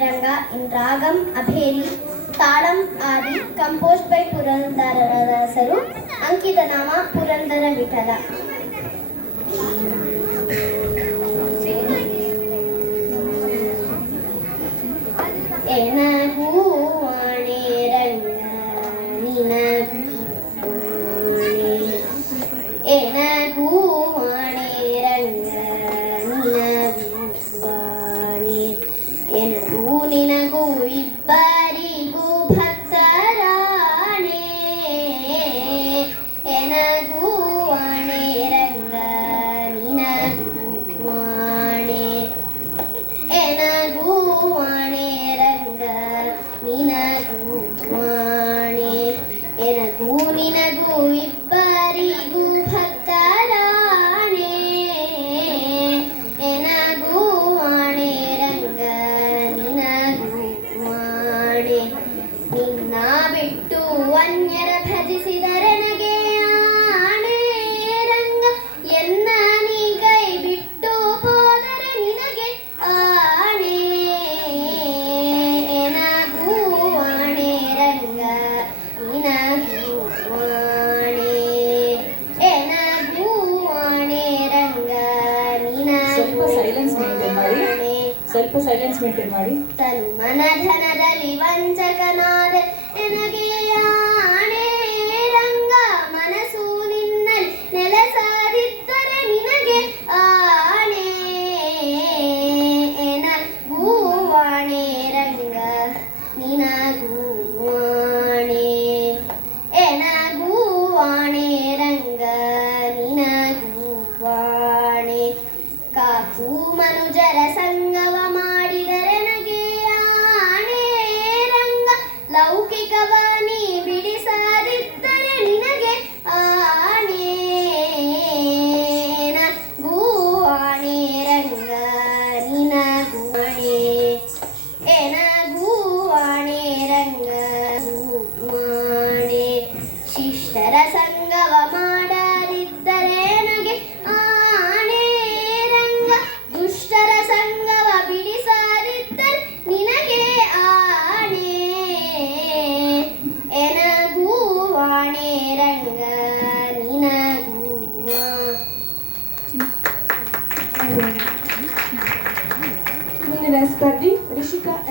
Ranga in Ragam Abheri, Talam Adi, composed by Purandarasaru, Ankita Nama Purandara Vitala. Enagu Vane Ranga, Ninagu Vane, Enagu Vane Ranga, Ninagu Vane, Enagu Ninagu Ibbarigu Bhaktarane, Enagu Vane Ranga, Ninagu Vane, Enagu Vane Ranga, Ninagu Vane, Enagu Ninagu Ibbarigu Bhaktarane, Enagu Vane Ranga, Ninagu Vane, Ninna Bittu Anyara Bhajisidare ಆಣೆ ರಂಗ ಎನ್ನ ನೀ ಕೈ ಬಿಟ್ಟು ಹೋದರೆ ನಿನಗೆ ಆಣೆ ಎನಗೂ ಆಣೆ ರಂಗ ನಿನಗೂ ಆಣೆ ಎನಗೂ ಆಣೆ ರಂಗ ನಿನಗೂ ಸ್ವಲ್ಪ ಸೈಲೆನ್ಸ್ ಮೇಂಟೈನ್ ಮಾಡಿ. ತನು ಮನಧನದಲ್ಲಿ ವಂಚಕನಾದ ಎನಗೆ ಆಣೆ ರಂಗ ಮನಸ್ಸು ನಿನ್ನಲ್ಲಿ ನೆಲೆಸಾದಿದ್ದರೆ ನಿನಗೆ ಆಣೆ ಎನಗೂ ಆಣೆ ರಂಗ ನಿನಗೂ ಆಣೆ ಎನಗೂ ಆಣೆ ರಂಗ ನಿನಗೂ ಆಣೆ ಕಾಕು ಮನುಜರ ಸಂಗವ ಮಾಡಿದರೆ ನಗೆ ಆಣೆ ರಂಗ ಲೌಕಿಕವಾಣಿ ಬಿಡಿಸಾದಿದ್ದರೆ ನಿನಗೆ ಆಣೆ ಎನಗೂ ಆಣೆ ರಂಗ ನಿನಗೂ ಆಣೆ ಎನಗೂ ಆಣೆ ರಂಗ ಆಣೆ ಶಿಷ್ಟರ ಸಂಗ